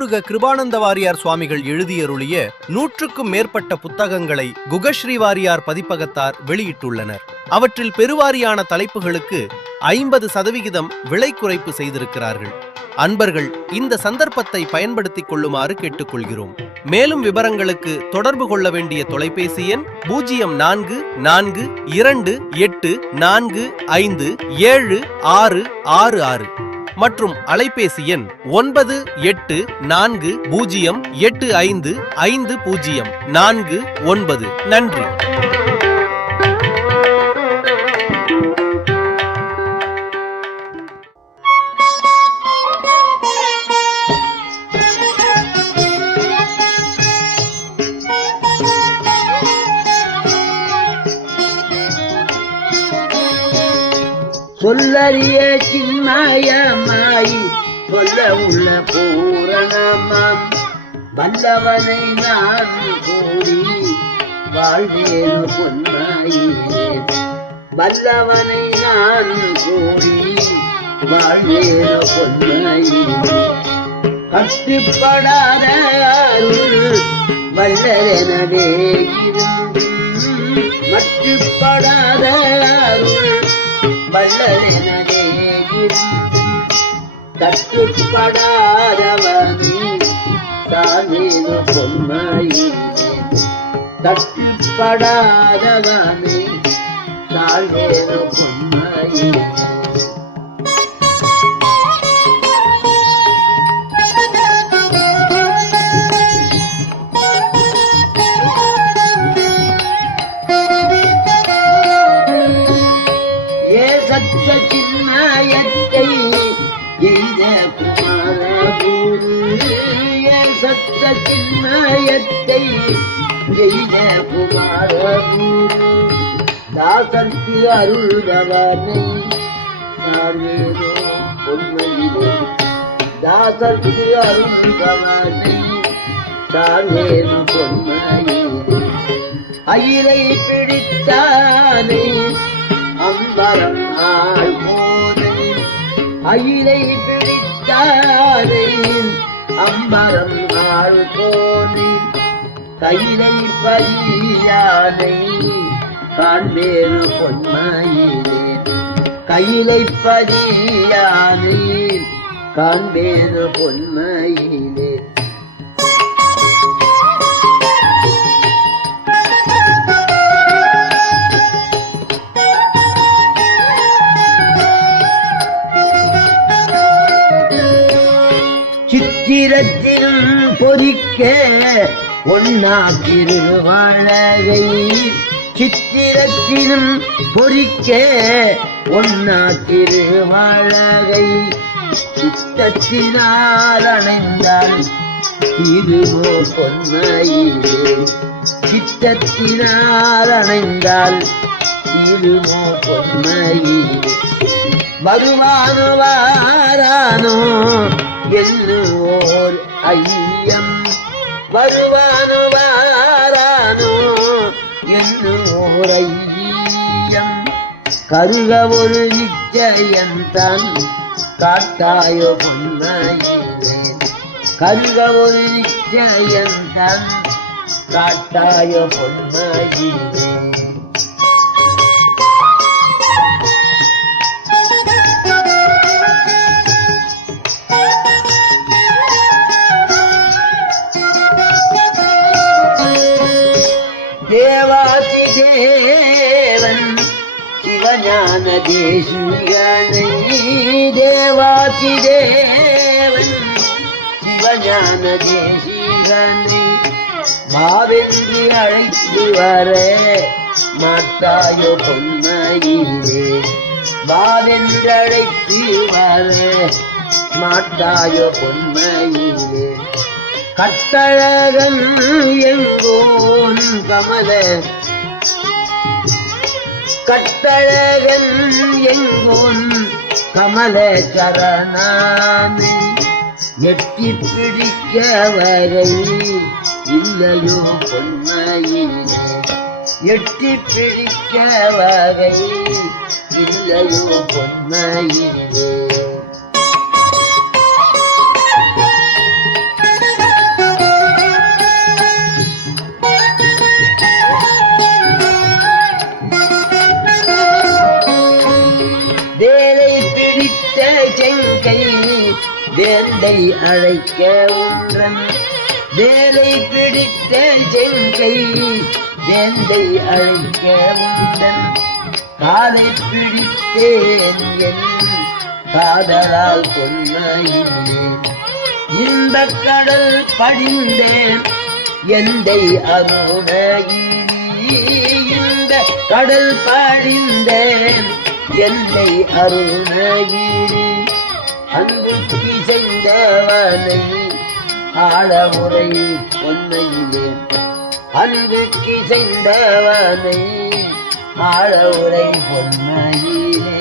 திருமுருக கிருபானந்த வாரியார் சுவாமிகள் எழுதியருளிய 100க்கும் மேற்பட்ட புத்தகங்களை குகஸ்ரீ வாரியார் பதிப்பகத்தார் வெளியிட்டுள்ளனர். அவற்றில் பெருவாரியான தலைப்புகளுக்கு 50% விலை குறைப்பு செய்திருக்கிறார்கள். அன்பர்கள் இந்த சந்தர்ப்பத்தை பயன்படுத்திக் கொள்ளுமாறு கேட்டுக்கொள்கிறோம். மேலும் விவரங்களுக்கு தொடர்பு கொள்ள வேண்டிய தொலைபேசி எண் 044248457666 மற்றும் அலைபேசி எண் 9840855049. நன்றி. சொல்லறிய சின்மயமாய் சொல்ல உள்ள பூரணமாம் வல்லவனை நான் கூடி வாழ்வேறு பொன்மாயினே. வல்லவனை நான் கூடி வாழ்வேறு பொன்மாயினே. கட்டுப்படாத அருள் வல்லரெனவே மட்டுப்படாத அருள் வல்லரெனவே தட்டுப்படாதவனே தானேனோ பொன்மாயினே. தட்டுப்படாதவனே தானேனோ பொன்மாயினே. சின்மயத்தை எய்த குமாரபூரு. சத்த சின்மயத்தை எய்த குமாரபூரு. தாசர்க்கு அருள்பவனை சார்வேனோ பொன்மையிலே. தாசர்க்கு அருள்பவனை சார்வேனோ பொன்மையிலே. அயிலை பிடித்தானே அம்பரம் ஆழ்வோனை. அயிலை பிடித்தானை அம்பரம் ஆழ்வோனை. கையிலை பதியானை காண்பேறு பொன்மையிலே. கையிலை பதியானை காண்பேறு பொன்மையிலே. சித்திரத்திலும் பொறிக்க ஒன்னா திருவாழகை. சித்திரத்திலும் பொறிக்க ஒன்னா திருவாழகை. சித்தத்தினால் அணைந்தால் திருவோ பொன்மையிலே. சித்தத்தினால் அணைந்தால் திருவோ பொன்மையிலே. வருவானோ வாரானோ என்னோர் ஐயம். வருவானோ வாரானோ என்னோர் ஐயம். கருக ஒரு நிச்சயந்தான் காட்டாயோ பொன்மையிலே. கருக ஒரு நிச்சயந்தான் காட்டாயோ பொன்மையிலே. தேவாதி தேவன் சிவஞான தேசிகனை. தேவாதி தேவன் சிவஞான தேசிகனை மாவென்று அழைத்து வர மாட்டாயோ பொன்மையிலே. மாவென்று அழைத்து வர மாட்டாயோ பொன்மையிலே. கட்டழகன் எங்கோன் கமல. கட்டழகன் எங்கோன் கமல சரணானை. எட்டி பிடிக்க வரை இல்லையோ பொன்மையிலே. எட்டி பிடிக்க வரை இல்லையோ பொன்மையிலே. செங்கை வேந்தை அழைக்க உன்றன் வேலை பிடித்த செங்கை வேந்தை அழைக்க உன்றன் காலை பிடித்தேன் என் காதலால் கொன்னையிலே இன்பக் கடல் படிந்தேன் எந்தை அருணகிரி இந்த கடல் படிந்தேன் எந்தை அருணகிரி அன்புக்கு செய்தவனை ஆழமுறை பொன்னையிலே அன்புக்கு செய்தவனை ஆழமுறை பொன்னையிலே